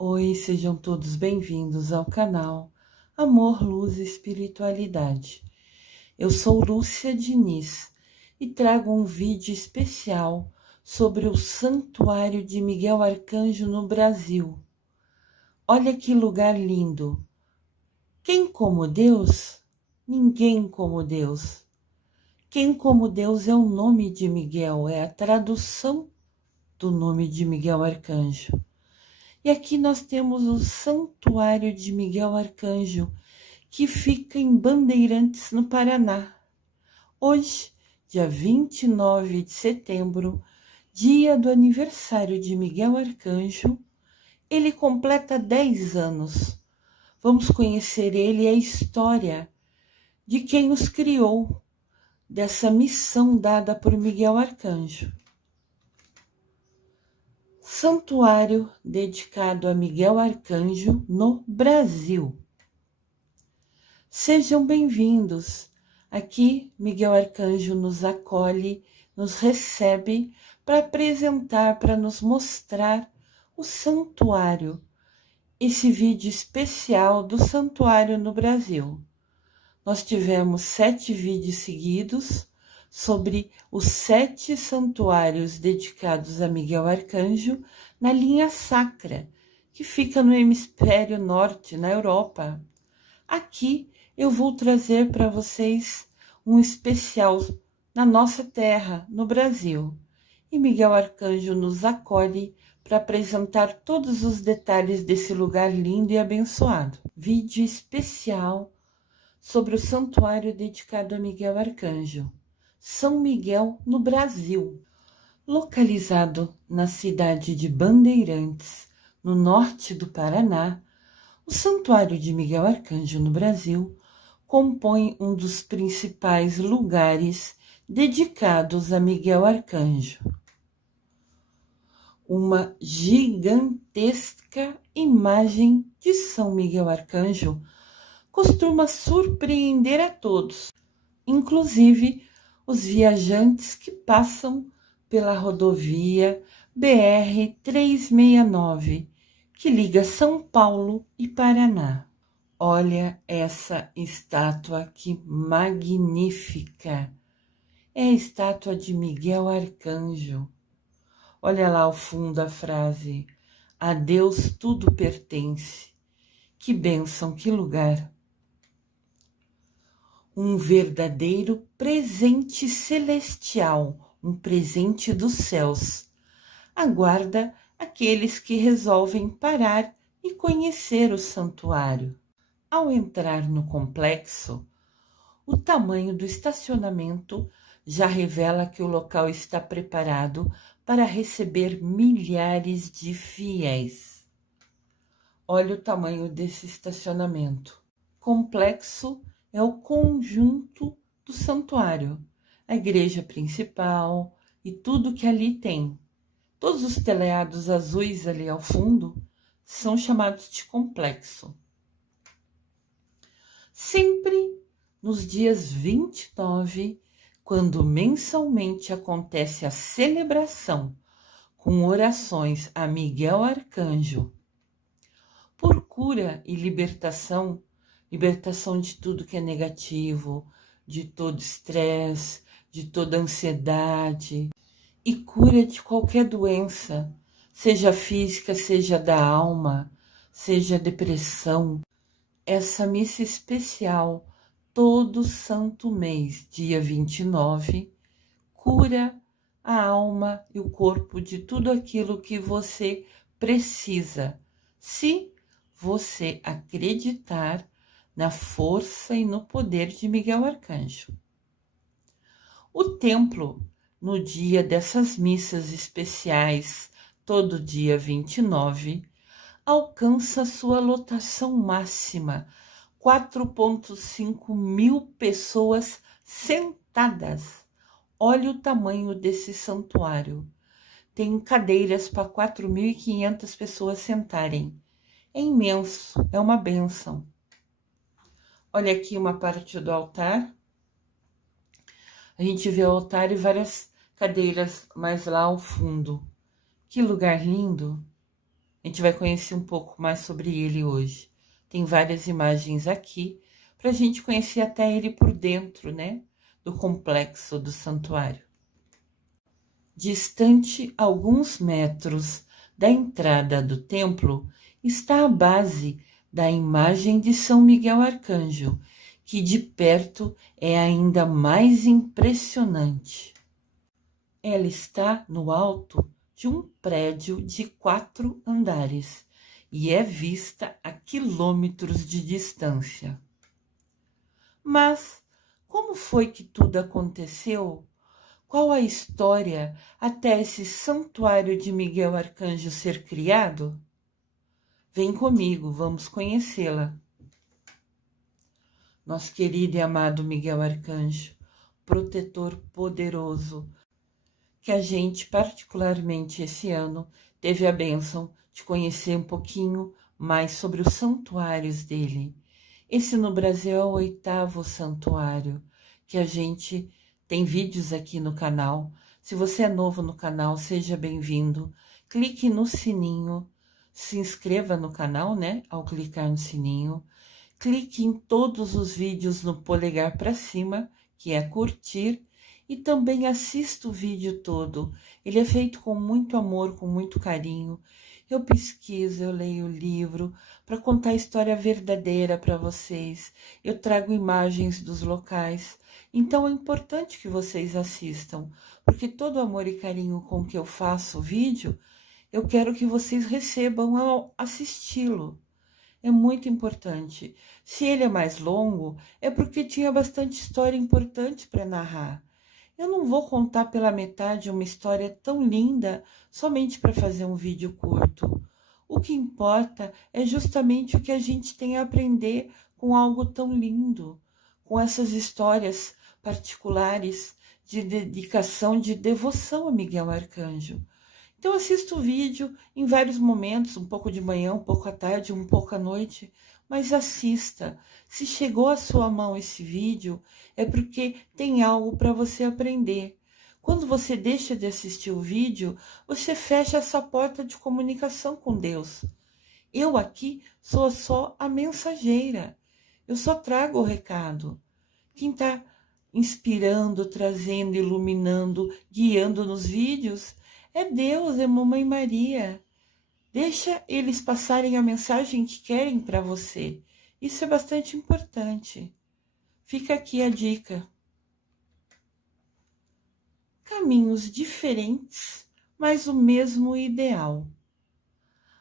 Oi, sejam todos bem-vindos ao canal Amor, Luz e Espiritualidade. Eu sou Lúcia Diniz e trago um vídeo especial sobre o Santuário de Miguel Arcanjo no Brasil. Olha que lugar lindo! Quem como Deus? Ninguém como Deus. Quem como Deus é o nome de Miguel, é a tradução do nome de Miguel Arcanjo. E aqui nós temos o Santuário de Miguel Arcanjo, que fica em Bandeirantes, no Paraná. Hoje, dia 29 de setembro, dia do aniversário de Miguel Arcanjo, ele completa 10 anos. Vamos conhecer ele e a história de quem os criou, dessa missão dada por Miguel Arcanjo. Santuário dedicado a Miguel Arcanjo no Brasil. Sejam bem-vindos. Aqui Miguel Arcanjo nos acolhe, nos recebe para apresentar, para nos mostrar o santuário. Esse vídeo especial do santuário no Brasil. Nós tivemos 7 vídeos seguidos sobre os 7 santuários dedicados a Miguel Arcanjo na linha sacra, que fica no hemisfério norte, na Europa. Aqui eu vou trazer para vocês um especial na nossa terra, no Brasil. E Miguel Arcanjo nos acolhe para apresentar todos os detalhes desse lugar lindo e abençoado. Vídeo especial sobre o santuário dedicado a Miguel Arcanjo. São Miguel, no Brasil. Localizado na cidade de Bandeirantes, no norte do Paraná, o Santuário de Miguel Arcanjo no Brasil compõe um dos principais lugares dedicados a Miguel Arcanjo. Uma gigantesca imagem de São Miguel Arcanjo costuma surpreender a todos, inclusive os viajantes que passam pela rodovia BR-369, que liga São Paulo e Paraná. Olha essa estátua que magnífica! É a estátua de Miguel Arcanjo. Olha lá ao fundo a frase: a Deus tudo pertence. Que bênção, que lugar! Um verdadeiro presente celestial, um presente dos céus. Aguarda aqueles que resolvem parar e conhecer o santuário. Ao entrar no complexo, o tamanho do estacionamento já revela que o local está preparado para receber milhares de fiéis. Olha o tamanho desse estacionamento. Complexo é o conjunto do santuário, a igreja principal e tudo que ali tem. Todos os telhados azuis ali ao fundo são chamados de complexo. Sempre nos dias 29, quando mensalmente acontece a celebração com orações a Miguel Arcanjo, por cura e libertação de tudo que é negativo, de todo estresse, de toda ansiedade e cura de qualquer doença, seja física, seja da alma, seja depressão. Essa missa especial, todo santo mês, dia 29, cura a alma e o corpo de tudo aquilo que você precisa, se você acreditar na força e no poder de Miguel Arcanjo. O templo, no dia dessas missas especiais, todo dia 29, alcança sua lotação máxima, 4,5 mil pessoas sentadas. Olha o tamanho desse santuário. Tem cadeiras para 4.500 pessoas sentarem. É imenso, é uma bênção. Olha aqui uma parte do altar. A gente vê o altar e várias cadeiras mais lá ao fundo. Que lugar lindo! gente vai conhecer um pouco mais sobre ele hoje. Tem várias imagens aqui para a gente conhecer até ele por dentro, né? Do complexo do santuário. Distante alguns metros da entrada do templo está a base da imagem de São Miguel Arcanjo, que de perto é ainda mais impressionante. Ela está no alto de um prédio de 4 andares e é vista a quilômetros de distância. Mas como foi que tudo aconteceu? Qual a história até esse santuário de Miguel Arcanjo ser criado? Vem comigo, vamos conhecê-la. Nosso querido e amado Miguel Arcanjo, protetor poderoso, que a gente, particularmente esse ano, teve a bênção de conhecer um pouquinho mais sobre os santuários dele. Esse no Brasil é o 8º santuário que a gente tem vídeos aqui no canal. Se você é novo no canal, seja bem-vindo. Clique no sininho, se inscreva no canal, né? Ao clicar no sininho. Clique em todos os vídeos no polegar para cima, que é curtir. E também assista o vídeo todo. Ele é feito com muito amor, com muito carinho. Eu pesquiso, eu leio o livro para contar a história verdadeira para vocês. Eu trago imagens dos locais. Então é importante que vocês assistam, porque todo o amor e carinho com que eu faço o vídeo, eu quero que vocês recebam ao assisti-lo. É muito importante. Se ele é mais longo, é porque tinha bastante história importante para narrar. Eu não vou contar pela metade uma história tão linda somente para fazer um vídeo curto. O que importa é justamente o que a gente tem a aprender com algo tão lindo, com essas histórias particulares de dedicação, de devoção a Miguel Arcanjo. Então assista o vídeo em vários momentos, um pouco de manhã, um pouco à tarde, um pouco à noite, mas assista. Se chegou à sua mão esse vídeo, é porque tem algo para você aprender. Quando você deixa de assistir o vídeo, você fecha essa porta de comunicação com Deus. Eu aqui sou só a mensageira. Eu só trago o recado. Quem está inspirando, trazendo, iluminando, guiando nos vídeos é Deus, é Mamãe Maria. Deixa eles passarem a mensagem que querem para você. Isso é bastante importante. Fica aqui a dica. Caminhos diferentes, mas o mesmo ideal.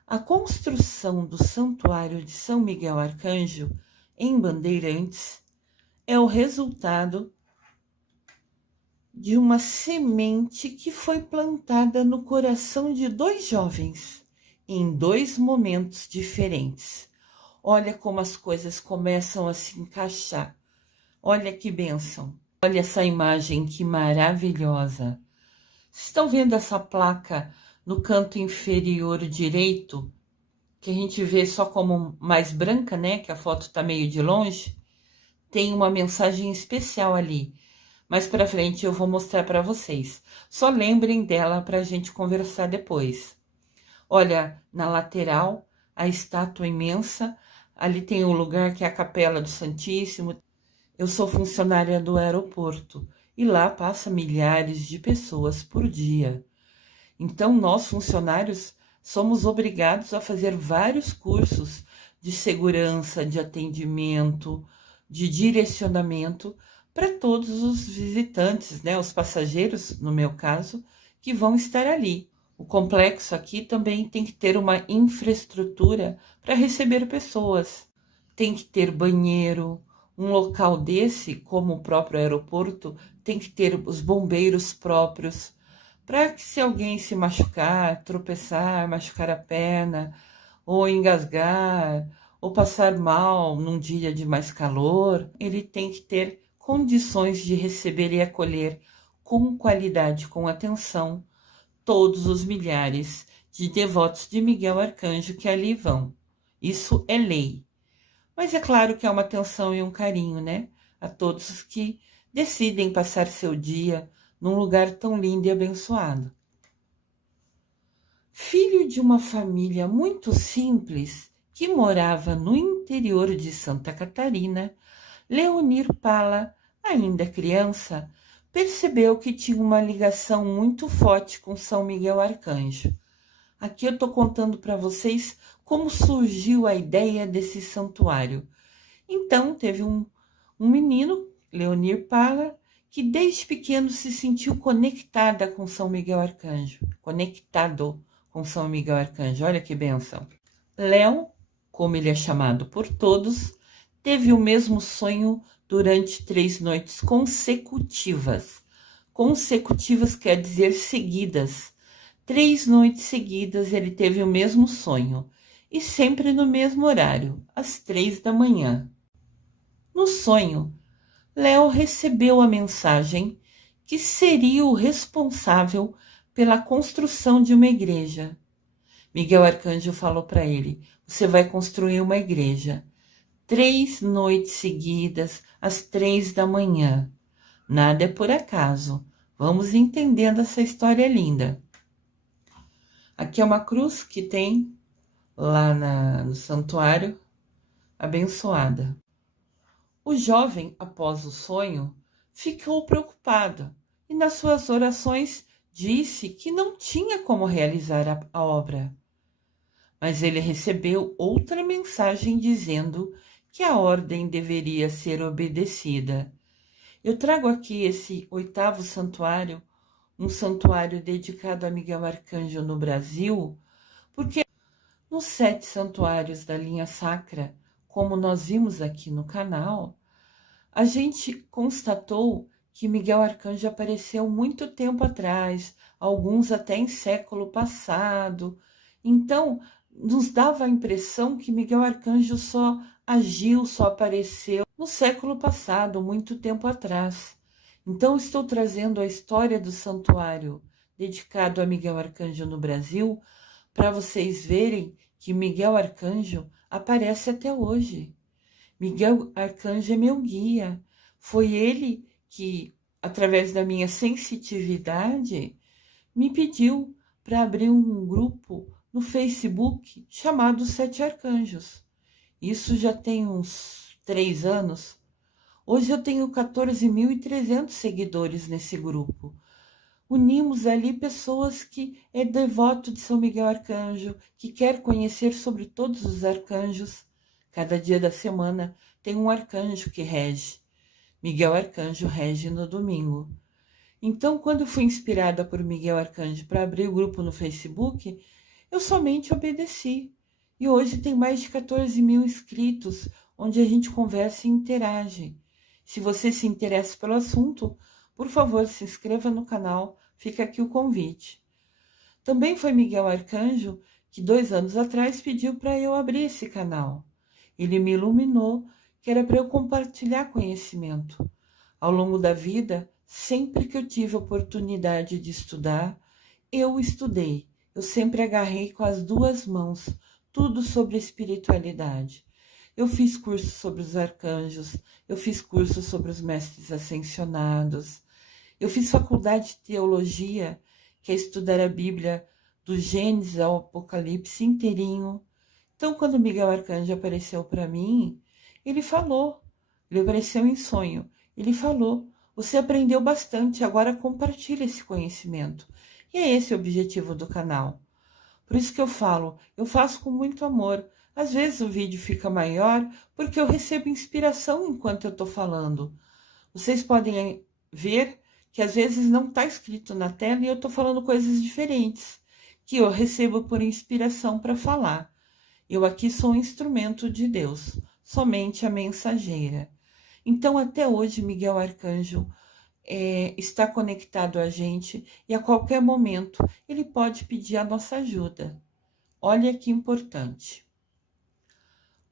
A construção do Santuário de São Miguel Arcanjo, em Bandeirantes, é o resultado de uma semente que foi plantada no coração de 2 jovens, em 2 momentos diferentes. Olha como as coisas começam a se encaixar. Olha que bênção. Olha essa imagem, que maravilhosa. Vocês estão vendo essa placa no canto inferior direito, que a gente vê só como mais branca, né? Que a foto está meio de longe. Tem uma mensagem especial ali. Mais para frente eu vou mostrar para vocês. Só lembrem dela para a gente conversar depois. Olha, na lateral, a estátua imensa. Ali tem um lugar que é a Capela do Santíssimo. Eu sou funcionária do aeroporto e lá passa milhares de pessoas por dia. Então, nós, funcionários, somos obrigados a fazer vários cursos de segurança, de atendimento, de direcionamento para todos os visitantes, né, os passageiros, no meu caso, que vão estar ali. O complexo aqui também tem que ter uma infraestrutura para receber pessoas. Tem que ter banheiro. Um local desse, como o próprio aeroporto, tem que ter os bombeiros próprios, para que se alguém se machucar, tropeçar, machucar a perna, ou engasgar, ou passar mal num dia de mais calor, ele tem que ter condições de receber e acolher com qualidade, com atenção, todos os milhares de devotos de Miguel Arcanjo que ali vão. Isso é lei. Mas é claro que é uma atenção e um carinho, né? A todos os que decidem passar seu dia num lugar tão lindo e abençoado. filho de uma família muito simples que morava no interior de Santa Catarina, Leonir Pala, ainda criança, percebeu que tinha uma ligação muito forte com São Miguel Arcanjo. Aqui eu estou contando para vocês como surgiu a ideia desse santuário. Então, teve um menino, Leonir Pala, que desde pequeno se sentiu conectado com São Miguel Arcanjo. Olha que bênção. Léo, como ele é chamado por todos, teve o mesmo sonho durante 3 noites consecutivas. Consecutivas quer dizer seguidas. 3 noites seguidas ele teve o mesmo sonho, e sempre no mesmo horário, às 3 da manhã. No sonho, Léo recebeu a mensagem que seria o responsável pela construção de uma igreja. Miguel Arcanjo falou para ele: você vai construir uma igreja. 3 noites seguidas, às 3 da manhã. Nada é por acaso. Vamos entendendo essa história linda. Aqui é uma cruz que tem lá no santuário, abençoada. O jovem, após o sonho, ficou preocupado e nas suas orações disse que não tinha como realizar a obra. Mas ele recebeu outra mensagem dizendo que a ordem deveria ser obedecida. Eu trago aqui esse 8º santuário, um santuário dedicado a Miguel Arcanjo no Brasil, porque nos 7 santuários da linha sacra, como nós vimos aqui no canal, a gente constatou que Miguel Arcanjo apareceu muito tempo atrás, alguns até em século passado. Então, nos dava a impressão que Miguel Arcanjo só agiu, só apareceu no século passado, muito tempo atrás. Então, estou trazendo a história do santuário dedicado a Miguel Arcanjo no Brasil para vocês verem que Miguel Arcanjo aparece até hoje. Miguel Arcanjo é meu guia. Foi ele que, através da minha sensitividade, me pediu para abrir um grupo no Facebook chamado 7 Arcanjos. Isso já tem uns 3 anos. Hoje eu tenho 14.300 seguidores nesse grupo. Unimos ali pessoas que é devoto de São Miguel Arcanjo, que quer conhecer sobre todos os arcanjos. Cada dia da semana tem um arcanjo que rege. Miguel Arcanjo rege no domingo. Então, quando fui inspirada por Miguel Arcanjo para abrir o grupo no Facebook, eu somente obedeci. E hoje tem mais de 14.000 inscritos, onde a gente conversa e interage. Se você se interessa pelo assunto, por favor, se inscreva no canal, fica aqui o convite. Também foi Miguel Arcanjo que 2 anos atrás pediu para eu abrir esse canal. Ele me iluminou que era para eu compartilhar conhecimento. Ao longo da vida, sempre que eu tive oportunidade de estudar, eu estudei. Eu sempre agarrei com as 2 mãos tudo sobre espiritualidade. Eu fiz curso sobre os arcanjos, eu fiz curso sobre os mestres ascensionados, eu fiz faculdade de teologia, que é estudar a Bíblia do Gênesis ao Apocalipse inteirinho. Então, quando Miguel Arcanjo apareceu para mim, ele apareceu em sonho, ele falou: você aprendeu bastante, agora compartilha esse conhecimento. E é esse o objetivo do canal. Por isso que eu faço com muito amor. Às vezes o vídeo fica maior porque eu recebo inspiração enquanto eu estou falando. Vocês podem ver que às vezes não está escrito na tela e eu estou falando coisas diferentes, que eu recebo por inspiração para falar. Eu aqui sou um instrumento de Deus, somente a mensageira. Então, até hoje, Miguel Arcanjo está conectado a gente e a qualquer momento ele pode pedir a nossa ajuda. Olha que importante.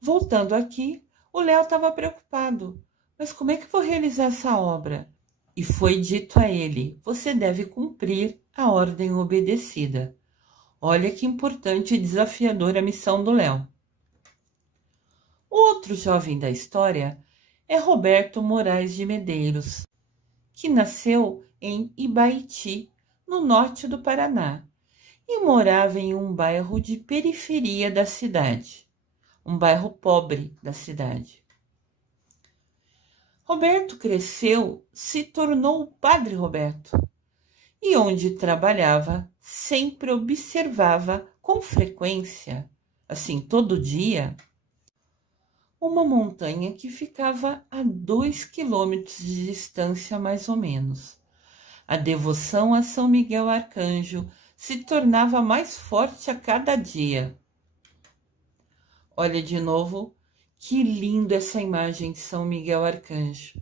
Voltando aqui, o Léo estava preocupado. Mas como é que vou realizar essa obra? E foi dito a ele: você deve cumprir a ordem obedecida. Olha que importante e desafiadora a missão do Léo. O outro jovem da história é Roberto Moraes de Medeiros, que nasceu em Ibaiti, no norte do Paraná. e morava em um bairro de periferia da cidade, um bairro pobre da cidade. Roberto cresceu, se tornou o Padre Roberto, e onde trabalhava, sempre observava com frequência, assim todo dia, uma montanha que ficava a 2 quilômetros de distância, mais ou menos. A devoção a São Miguel Arcanjo se tornava mais forte a cada dia. Olha de novo, que lindo essa imagem de São Miguel Arcanjo.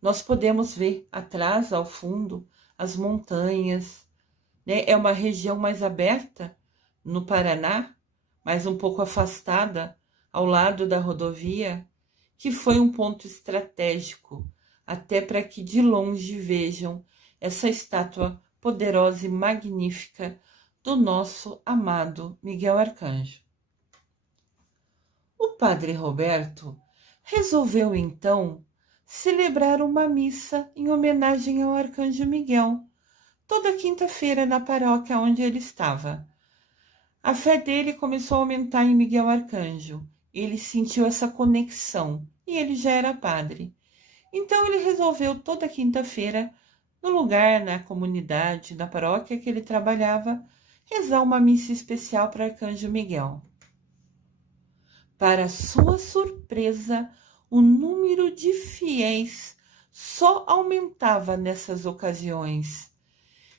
Nós podemos ver atrás, ao fundo, as montanhas, né? É uma região mais aberta no Paraná, mas um pouco afastada, ao lado da rodovia, que foi um ponto estratégico, até para que de longe vejam essa estátua poderosa e magnífica do nosso amado Miguel Arcanjo. O Padre Roberto resolveu então celebrar uma missa em homenagem ao Arcanjo Miguel, toda quinta-feira na paróquia onde ele estava. A fé dele começou a aumentar em Miguel Arcanjo. Ele sentiu essa conexão e ele já era padre. Então ele resolveu toda quinta-feira, no lugar, na comunidade, na paróquia que ele trabalhava, rezar uma missa especial para Arcanjo Miguel. Para sua surpresa, o número de fiéis só aumentava nessas ocasiões.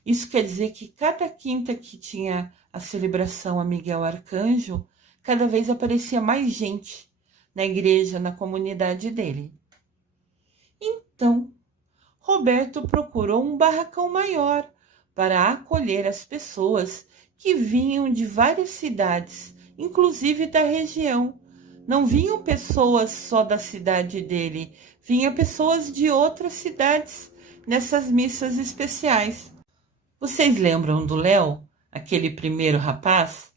Isso quer dizer que cada quinta que tinha a celebração a Miguel Arcanjo, cada vez aparecia mais gente na igreja, na comunidade dele. Então, Roberto procurou um barracão maior para acolher as pessoas que vinham de várias cidades, inclusive da região. Não vinham pessoas só da cidade dele, vinham pessoas de outras cidades nessas missas especiais. Vocês lembram do Léo, aquele primeiro rapaz?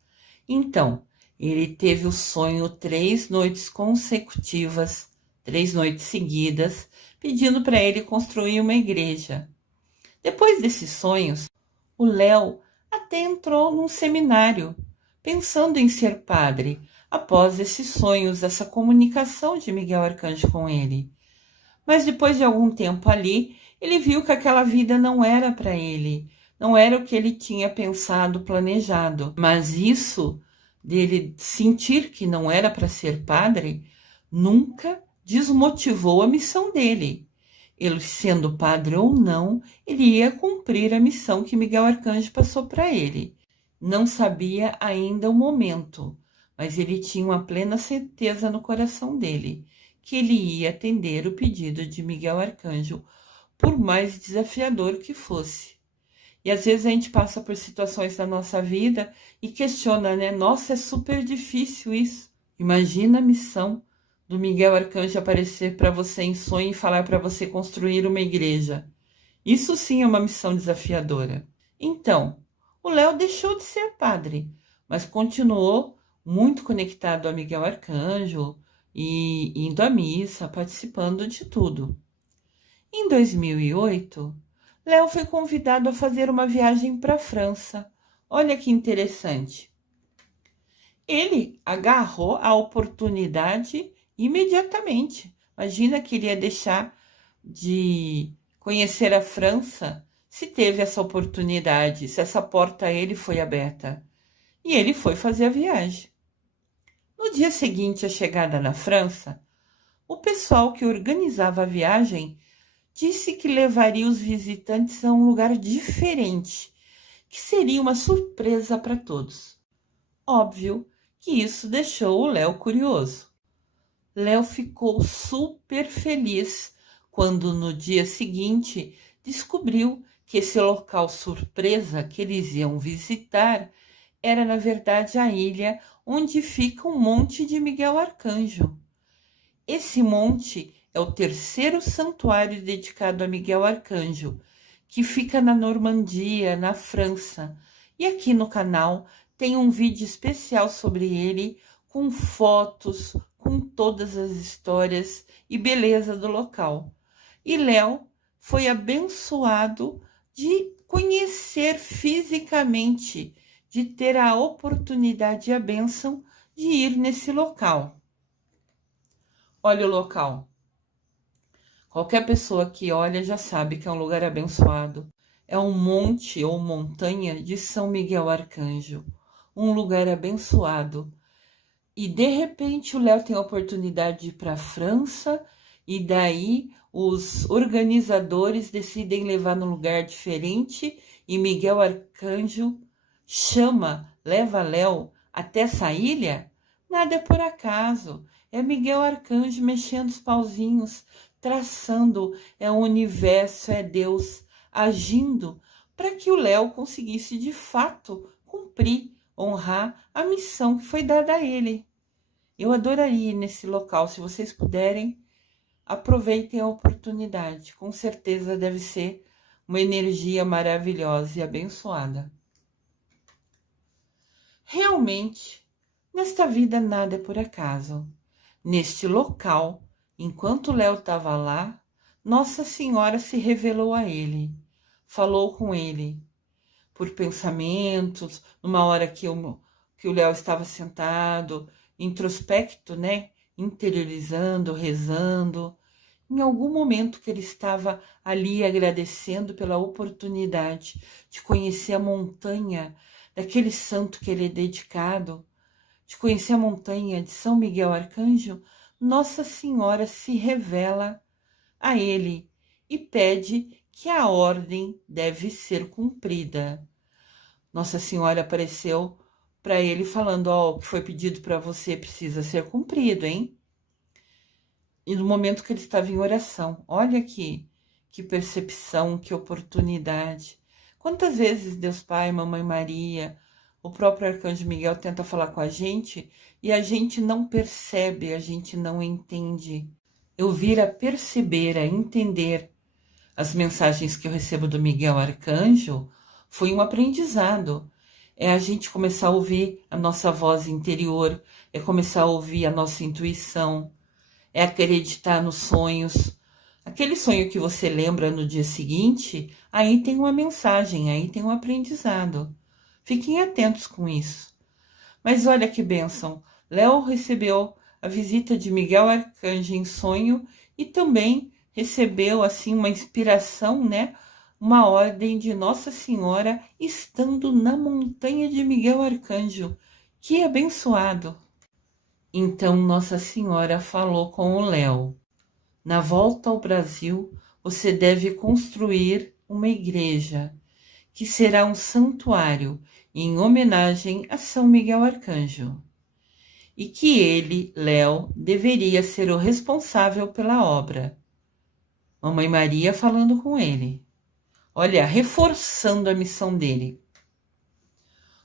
Então, ele teve o sonho 3 noites consecutivas, 3 noites seguidas, pedindo para ele construir uma igreja. Depois desses sonhos, o Léo até entrou num seminário, pensando em ser padre, após esses sonhos, essa comunicação de Miguel Arcanjo com ele. Mas depois de algum tempo ali, ele viu que aquela vida não era para ele, não era o que ele tinha pensado, planejado. Mas isso dele sentir que não era para ser padre, nunca desmotivou a missão dele. Ele, sendo padre ou não, ele ia cumprir a missão que Miguel Arcanjo passou para ele. Não sabia ainda o momento, mas ele tinha uma plena certeza no coração dele que ele ia atender o pedido de Miguel Arcanjo, por mais desafiador que fosse. E às vezes a gente passa por situações na nossa vida e questiona, né? Nossa, é super difícil isso. Imagina a missão do Miguel Arcanjo aparecer para você em sonho e falar para você construir uma igreja. Isso sim é uma missão desafiadora. Então, o Léo deixou de ser padre, mas continuou muito conectado a Miguel Arcanjo e indo à missa, participando de tudo. Em 2008, Léo foi convidado a fazer uma viagem para a França. Olha que interessante. Ele agarrou a oportunidade imediatamente. Imagina que ele ia deixar de conhecer a França se teve essa oportunidade, se essa porta a ele foi aberta. E ele foi fazer a viagem. No dia seguinte à chegada na França, o pessoal que organizava a viagem disse que levaria os visitantes a um lugar diferente, que seria uma surpresa para todos. Óbvio que isso deixou o Léo curioso. Léo ficou super feliz quando no dia seguinte descobriu que esse local surpresa que eles iam visitar era na verdade a ilha onde fica o Monte de Miguel Arcanjo. Esse monte é o terceiro santuário dedicado a Miguel Arcanjo, que fica na Normandia, na França. E aqui no canal tem um vídeo especial sobre ele, com fotos, com todas as histórias e beleza do local. E Léo foi abençoado de conhecer fisicamente, de ter a oportunidade e a bênção de ir nesse local. Olha o local. Qualquer pessoa que olha já sabe que é um lugar abençoado. É um monte ou montanha de São Miguel Arcanjo. Um lugar abençoado. E de repente o Léo tem a oportunidade de ir para a França e daí os organizadores decidem levar num lugar diferente e Miguel Arcanjo leva Léo até essa ilha? Nada é por acaso. É Miguel Arcanjo mexendo os pauzinhos, traçando, é o universo, é Deus agindo para que o Léo conseguisse de fato cumprir, honrar a missão que foi dada a ele. Eu adoraria ir nesse local, se vocês puderem, aproveitem a oportunidade. Com certeza deve ser uma energia maravilhosa e abençoada. Realmente, nesta vida nada é por acaso. Neste local, enquanto Léo estava lá, Nossa Senhora se revelou a ele, falou com ele por pensamentos, numa hora que o Léo estava sentado, introspecto, né? Interiorizando, rezando. Em algum momento que ele estava ali agradecendo pela oportunidade de conhecer a montanha daquele santo que ele é dedicado, de conhecer a montanha de São Miguel Arcanjo, Nossa Senhora se revela a ele e pede que a ordem deve ser cumprida. Nossa Senhora apareceu para ele falando: ó, o que foi pedido para você precisa ser cumprido, hein? E no momento que ele estava em oração, olha aqui, que percepção, que oportunidade. Quantas vezes Deus Pai, Mamãe Maria, o próprio Arcanjo Miguel tenta falar com a gente e a gente não percebe, a gente não entende. Eu vir a perceber, a entender as mensagens que eu recebo do Miguel Arcanjo foi um aprendizado. É a gente começar a ouvir a nossa voz interior, é começar a ouvir a nossa intuição, é acreditar nos sonhos. Aquele sonho que você lembra no dia seguinte, aí tem uma mensagem, aí tem um aprendizado. Fiquem atentos com isso. Mas olha que bênção, Léo recebeu a visita de Miguel Arcanjo em sonho e também recebeu assim uma inspiração, né? Uma ordem de Nossa Senhora estando na montanha de Miguel Arcanjo. Que abençoado! Então Nossa Senhora falou com o Léo: na volta ao Brasil, você deve construir uma igreja, que será um santuário em homenagem a São Miguel Arcanjo. E que ele, Léo, deveria ser o responsável pela obra. Mamãe Maria falando com ele. Olha, reforçando a missão dele.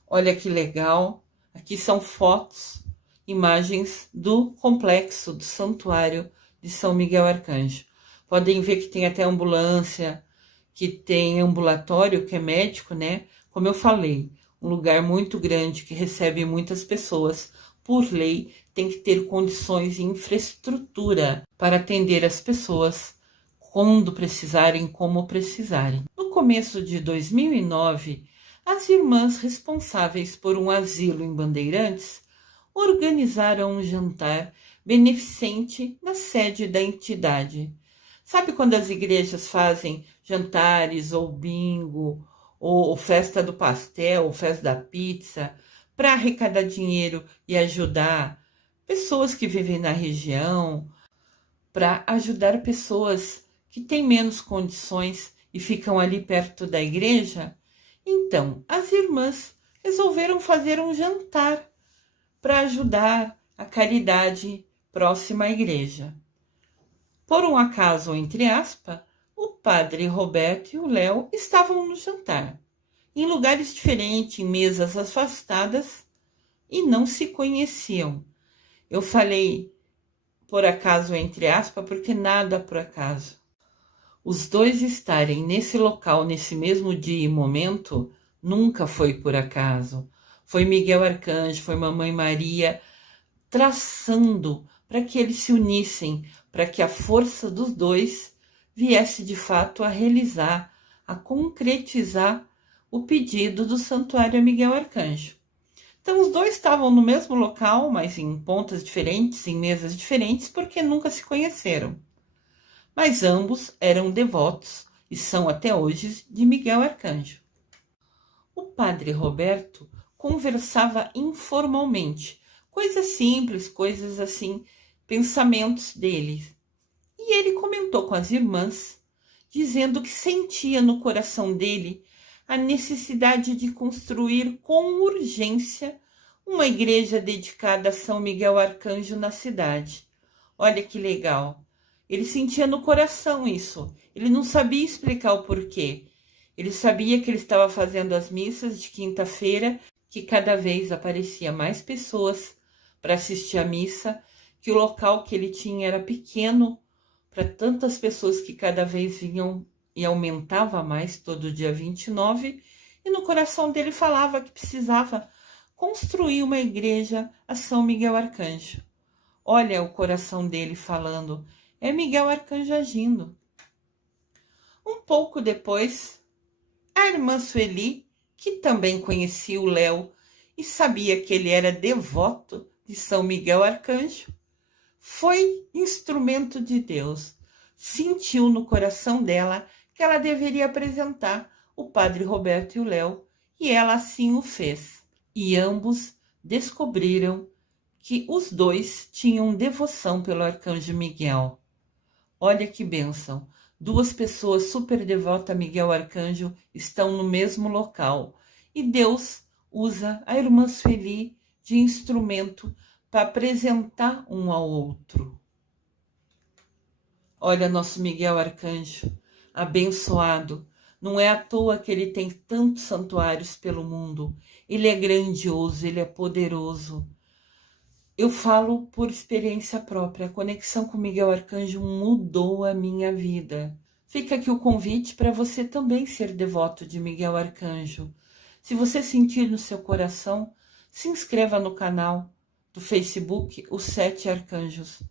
Olha que legal. Aqui são fotos, imagens do complexo do santuário de São Miguel Arcanjo. Podem ver que tem até ambulância, que tem ambulatório, que é médico, né? Como eu falei, um lugar muito grande que recebe muitas pessoas. Por lei, tem que ter condições e infraestrutura para atender as pessoas quando precisarem, como precisarem. No começo de 2009, as irmãs responsáveis por um asilo em Bandeirantes organizaram um jantar beneficente na sede da entidade. Sabe quando as igrejas fazem jantares ou bingo, ou festa do pastel, ou festa da pizza, para arrecadar dinheiro e ajudar pessoas que vivem na região, para ajudar pessoas que têm menos condições e ficam ali perto da igreja? Então, as irmãs resolveram fazer um jantar para ajudar a caridade próxima à igreja. Por um acaso, entre aspas, o padre Roberto e o Léo estavam no jantar, em lugares diferentes, em mesas afastadas, e não se conheciam. Eu falei por acaso, entre aspas, porque nada por acaso. Os dois estarem nesse local, nesse mesmo dia e momento, nunca foi por acaso. Foi Miguel Arcanjo, foi Mamãe Maria traçando para que eles se unissem, para que a força dos dois viesse de fato a realizar, a concretizar o pedido do santuário a Miguel Arcanjo. Então os dois estavam no mesmo local, mas em pontas diferentes, em mesas diferentes, porque nunca se conheceram. Mas ambos eram devotos, e são até hoje, de Miguel Arcanjo. O padre Roberto conversava informalmente, coisas simples, coisas assim, pensamentos dele. E ele comentou com as irmãs, dizendo que sentia no coração dele a necessidade de construir com urgência uma igreja dedicada a São Miguel Arcanjo na cidade. Olha que legal. Ele sentia no coração isso. Ele não sabia explicar o porquê. Ele sabia que ele estava fazendo as missas de quinta-feira, que cada vez aparecia mais pessoas para assistir a missa, que o local que ele tinha era pequeno para tantas pessoas que cada vez vinham e aumentava mais todo dia 29, e no coração dele falava que precisava construir uma igreja a São Miguel Arcanjo. Olha o coração dele falando, é Miguel Arcanjo agindo. Um pouco depois, a irmã Sueli, que também conhecia o Léo e sabia que ele era devoto de São Miguel Arcanjo, foi instrumento de Deus. Sentiu no coração dela que ela deveria apresentar o padre Roberto e o Léo, e ela assim o fez. E ambos descobriram que os dois tinham devoção pelo Arcanjo Miguel. Olha que bênção! Duas pessoas super devotas a Miguel Arcanjo estão no mesmo local. E Deus usa a irmã Sueli de instrumento para apresentar um ao outro. Olha nosso Miguel Arcanjo, abençoado. Não é à toa que ele tem tantos santuários pelo mundo. Ele é grandioso, ele é poderoso. Eu falo por experiência própria, a conexão com Miguel Arcanjo mudou a minha vida. Fica aqui o convite para você também ser devoto de Miguel Arcanjo. Se você sentir no seu coração, se inscreva no canal do Facebook, Os Sete Arcanjos.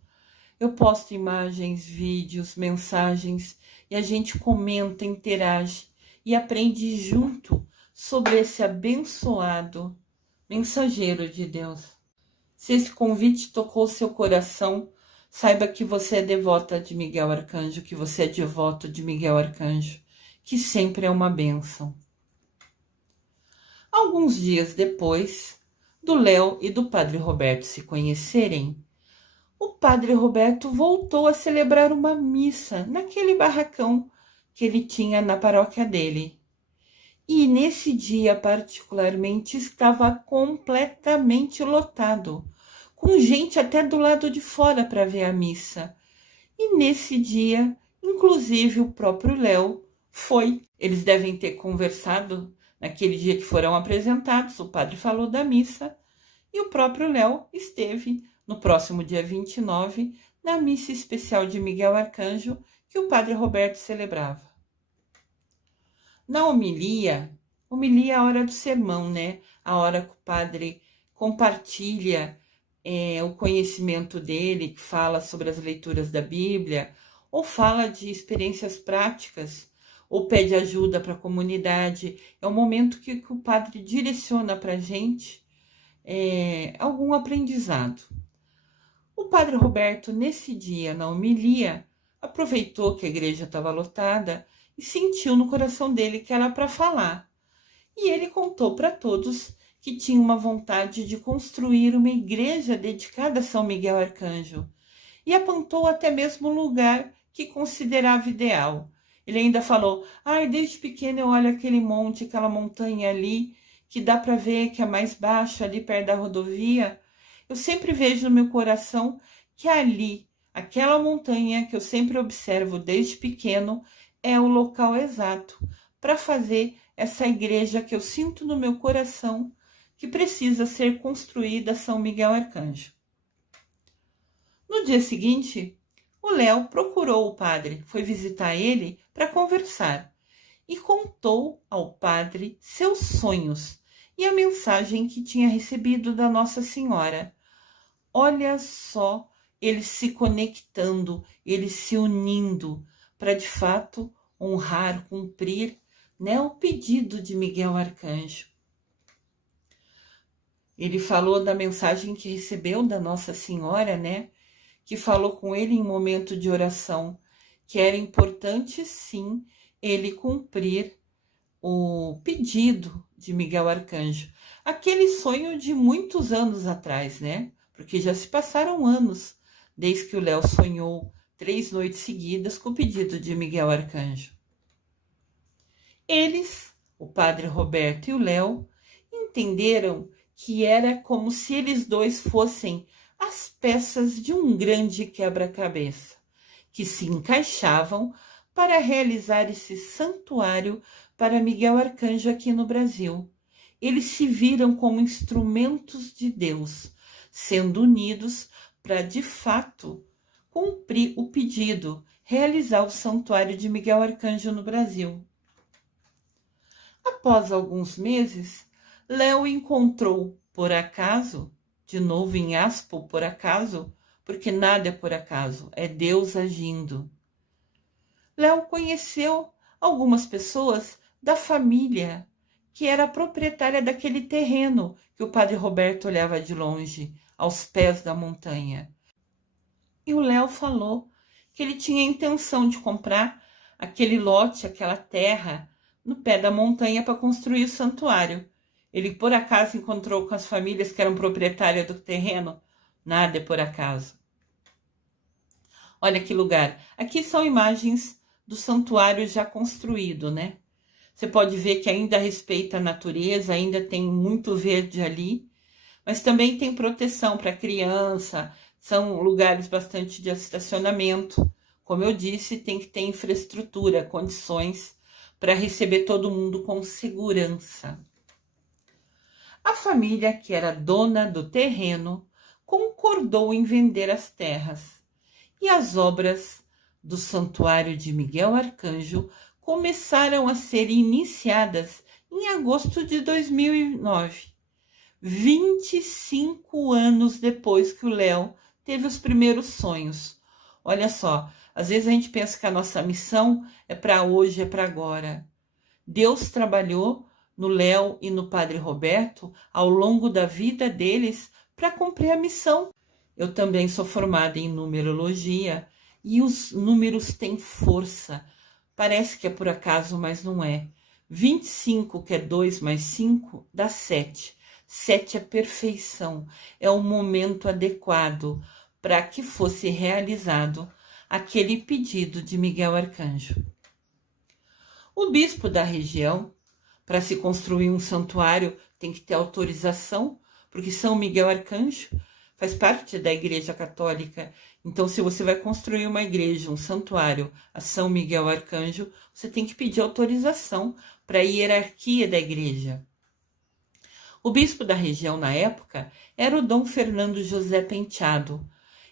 Eu posto imagens, vídeos, mensagens e a gente comenta, interage e aprende junto sobre esse abençoado mensageiro de Deus. Se esse convite tocou seu coração, saiba que você é devota de Miguel Arcanjo, que você é devoto de Miguel Arcanjo, que sempre é uma bênção. Alguns dias depois do Léo e do padre Roberto se conhecerem, o padre Roberto voltou a celebrar uma missa naquele barracão que ele tinha na paróquia dele. E nesse dia particularmente estava completamente lotado, com gente até do lado de fora para ver a missa. E nesse dia, inclusive o próprio Léo foi. Eles devem ter conversado naquele dia que foram apresentados, o padre falou da missa, e o próprio Léo esteve no próximo dia 29, na missa especial de Miguel Arcanjo, que o padre Roberto celebrava. Na homilia é a hora do sermão, né? A hora que o padre compartilha o conhecimento dele, que fala sobre as leituras da Bíblia, ou fala de experiências práticas, ou pede ajuda para a comunidade. É o momento que o padre direciona para a gente algum aprendizado. O padre Roberto, nesse dia, na homilia, aproveitou que a igreja estava lotada e sentiu no coração dele que era para falar. E ele contou para todos que tinha uma vontade de construir uma igreja dedicada a São Miguel Arcanjo, e apontou até mesmo o lugar que considerava ideal. Ele ainda falou, desde pequeno eu olho aquele monte, aquela montanha ali, que dá para ver que é mais baixo, ali perto da rodovia. Eu sempre vejo no meu coração que ali, aquela montanha que eu sempre observo desde pequeno, é o local exato para fazer essa igreja que eu sinto no meu coração, que precisa ser construída a São Miguel Arcanjo. No dia seguinte, o Léo procurou o padre, foi visitar ele para conversar e contou ao padre seus sonhos e a mensagem que tinha recebido da Nossa Senhora. Olha só, eles se conectando, eles se unindo para de fato honrar, cumprir né, o pedido de Miguel Arcanjo. Ele falou da mensagem que recebeu da Nossa Senhora, né, que falou com ele em momento de oração, que era importante, sim, ele cumprir o pedido de Miguel Arcanjo. Aquele sonho de muitos anos atrás, né? Porque já se passaram anos desde que o Léo sonhou 3 noites seguidas com o pedido de Miguel Arcanjo. Eles, o padre Roberto e o Léo, entenderam que era como se eles dois fossem as peças de um grande quebra-cabeça, que se encaixavam para realizar esse santuário para Miguel Arcanjo aqui no Brasil. Eles se viram como instrumentos de Deus, sendo unidos para, de fato, cumprir o pedido, realizar o santuário de Miguel Arcanjo no Brasil. Após alguns meses, Léo encontrou, por acaso, de novo em aspas, por acaso, porque nada é por acaso, é Deus agindo. Léo conheceu algumas pessoas da família que era proprietária daquele terreno que o padre Roberto olhava de longe, aos pés da montanha. E o Léo falou que ele tinha a intenção de comprar aquele lote, aquela terra, no pé da montanha para construir o santuário. Ele por acaso encontrou com as famílias que eram proprietárias do terreno? Nada é por acaso. Olha que lugar. Aqui são imagens do santuário já construído, né? Você pode ver que ainda respeita a natureza, ainda tem muito verde ali, mas também tem proteção para criança, são lugares bastante de estacionamento. Como eu disse, tem que ter infraestrutura, condições para receber todo mundo com segurança. A família, que era dona do terreno, concordou em vender as terras e as obras do Santuário de Miguel Arcanjo começaram a ser iniciadas em agosto de 2009, 25 anos depois que o Léo teve os primeiros sonhos. Olha só, às vezes a gente pensa que a nossa missão é para hoje, é para agora. Deus trabalhou no Léo e no Padre Roberto ao longo da vida deles para cumprir a missão. Eu também sou formada em numerologia e os números têm força. Parece que é por acaso, mas não é. 25, que é 2 mais 5, dá 7. 7 é perfeição, é o momento adequado para que fosse realizado aquele pedido de Miguel Arcanjo. O bispo da região, para se construir um santuário, tem que ter autorização, porque São Miguel Arcanjo faz parte da Igreja Católica. Então, se você vai construir uma igreja, um santuário a São Miguel Arcanjo, você tem que pedir autorização para a hierarquia da igreja. O bispo da região na época era o Dom Fernando José Penteado.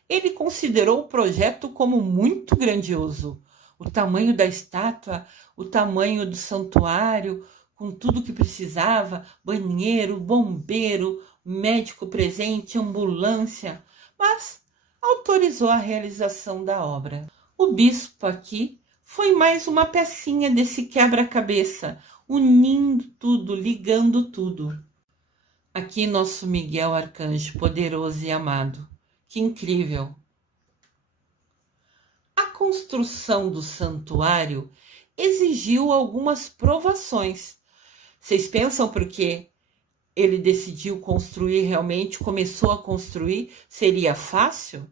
Ele considerou o projeto como muito grandioso. O tamanho da estátua, o tamanho do santuário, com tudo que precisava, banheiro, bombeiro, médico presente, ambulância, mas autorizou a realização da obra. O bispo aqui foi mais uma pecinha desse quebra-cabeça, unindo tudo, ligando tudo. Aqui nosso Miguel Arcanjo, poderoso e amado. Que incrível! A construção do santuário exigiu algumas provações. Vocês pensam porque ele decidiu construir realmente, começou a construir, seria fácil?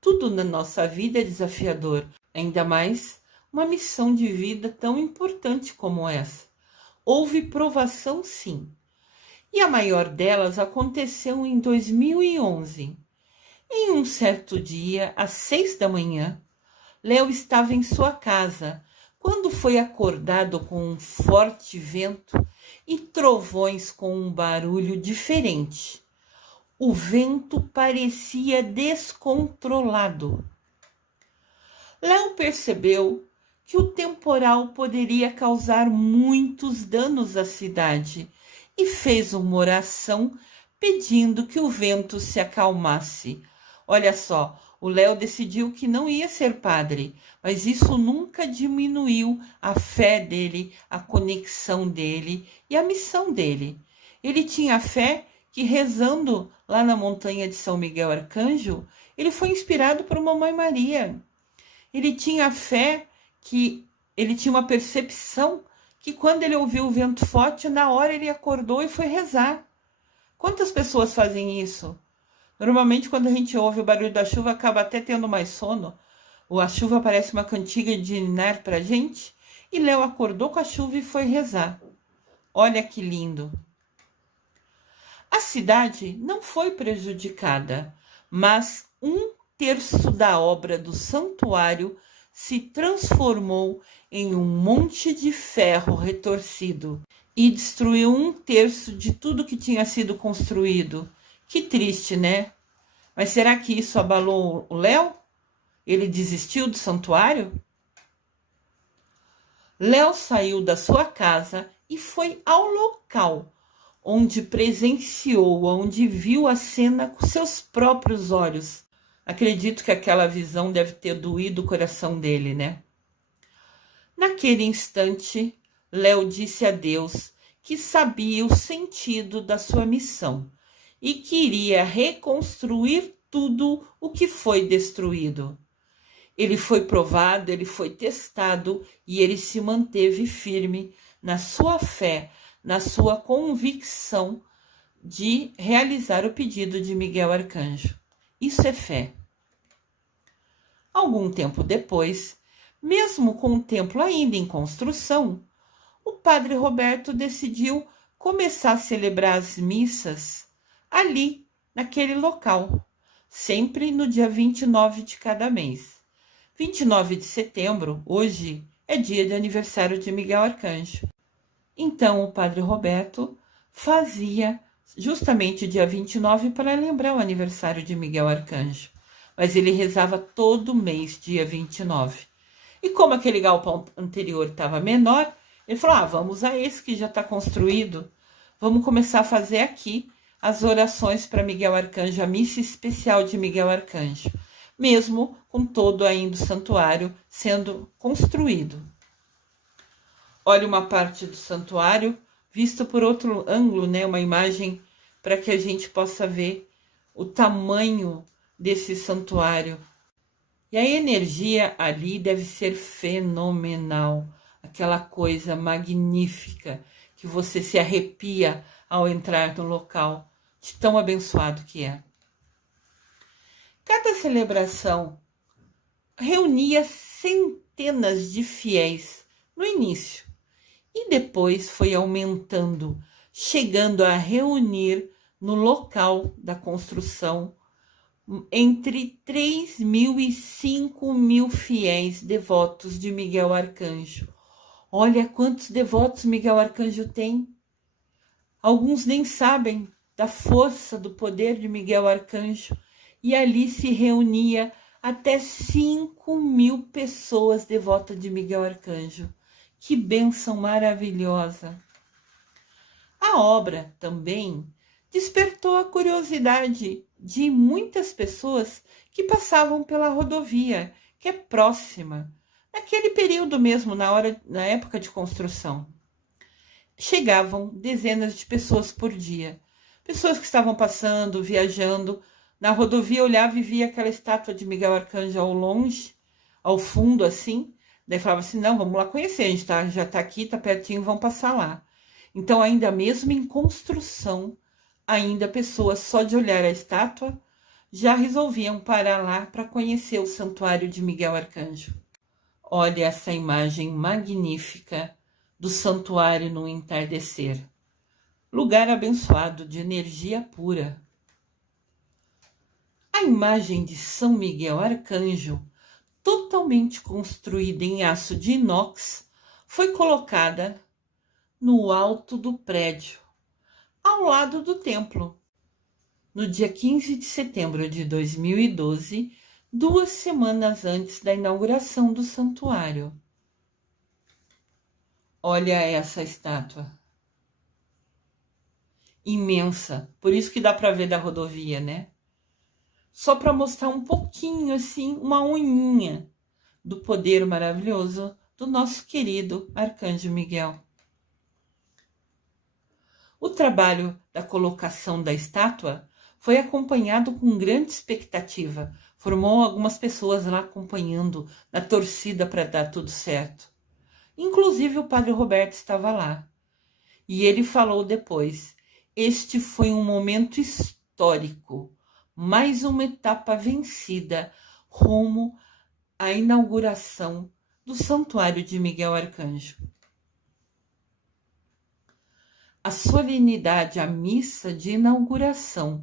Tudo na nossa vida é desafiador, ainda mais uma missão de vida tão importante como essa. Houve provação, sim. E a maior delas aconteceu em 2011. Em um certo dia, às 6 da manhã, Léo estava em sua casa, quando foi acordado com um forte vento e trovões com um barulho diferente. O vento parecia descontrolado. Léo percebeu que o temporal poderia causar muitos danos à cidade e fez uma oração pedindo que o vento se acalmasse. Olha só, O Léo decidiu que não ia ser padre, mas isso nunca diminuiu a fé dele, a conexão dele e a missão dele. Ele tinha fé que, rezando lá na montanha de São Miguel Arcanjo, ele foi inspirado por Mamãe Maria. Ele tinha fé que ele tinha uma percepção que, quando ele ouviu o vento forte, na hora ele acordou e foi rezar. Quantas pessoas fazem isso? Normalmente, quando a gente ouve o barulho da chuva, acaba até tendo mais sono. A chuva parece uma cantiga de ninar para a gente. E Léo acordou com a chuva e foi rezar. Olha que lindo! A cidade não foi prejudicada, mas 1/3 da obra do santuário se transformou em um monte de ferro retorcido e destruiu 1/3 de tudo que tinha sido construído. Que triste, né? Mas será que isso abalou o Léo? Ele desistiu do santuário? Léo saiu da sua casa e foi ao local onde presenciou, onde viu a cena com seus próprios olhos. Acredito que aquela visão deve ter doído o coração dele, né? Naquele instante, Léo disse a Deus que sabia o sentido da sua missão e queria reconstruir tudo o que foi destruído. Ele foi provado, ele foi testado e ele se manteve firme na sua fé, na sua convicção de realizar o pedido de Miguel Arcanjo. Isso é fé. Algum tempo depois, mesmo com o templo ainda em construção, o padre Roberto decidiu começar a celebrar as missas ali, naquele local, sempre no dia 29 de cada mês. 29 de setembro, hoje, é dia de aniversário de Miguel Arcanjo. Então, o padre Roberto fazia justamente dia 29 para lembrar o aniversário de Miguel Arcanjo. Mas ele rezava todo mês, dia 29. E como aquele galpão anterior estava menor, ele falou, vamos a esse que já está construído. Vamos começar a fazer aqui as orações para Miguel Arcanjo, a missa especial de Miguel Arcanjo, mesmo com todo ainda o santuário sendo construído. Olha uma parte do santuário vista por outro ângulo, né? Uma imagem para que a gente possa ver o tamanho desse santuário. E a energia ali deve ser fenomenal, aquela coisa magnífica que você se arrepia ao entrar no local, de tão abençoado que é. Cada celebração reunia centenas de fiéis no início e depois foi aumentando, chegando a reunir no local da construção entre 3.000 e 5.000 fiéis devotos de Miguel Arcanjo. Olha quantos devotos Miguel Arcanjo tem. Alguns nem sabem da força, do poder de Miguel Arcanjo. E ali se reunia até 5.000 pessoas devotas de Miguel Arcanjo. Que bênção maravilhosa! A obra também despertou a curiosidade de muitas pessoas que passavam pela rodovia, que é próxima, naquele período mesmo, na época de construção. Chegavam dezenas de pessoas por dia, pessoas que estavam passando, viajando, na rodovia olhava e via aquela estátua de Miguel Arcanjo ao longe, ao fundo assim, daí falava assim, não, vamos lá conhecer, a gente já está aqui, está pertinho, vamos passar lá. Então, ainda mesmo em construção, ainda pessoas só de olhar a estátua já resolviam parar lá para conhecer o santuário de Miguel Arcanjo. Olha essa imagem magnífica do santuário no entardecer. Lugar abençoado de energia pura. A imagem de São Miguel Arcanjo, totalmente construída em aço de inox, foi colocada no alto do prédio, ao lado do templo, no dia 15 de setembro de 2012, 2 semanas antes da inauguração do santuário. Olha essa estátua. Imensa, por isso que dá para ver da rodovia, né? só para mostrar um pouquinho, assim, uma unhinha do poder maravilhoso do nosso querido Arcanjo Miguel. O trabalho da colocação da estátua foi acompanhado com grande expectativa. Formou algumas pessoas lá acompanhando, na torcida para dar tudo certo. Inclusive o Padre Roberto estava lá. E ele falou depois: este foi um momento histórico, mais uma etapa vencida rumo à inauguração do Santuário de Miguel Arcanjo. A solenidade, a missa de inauguração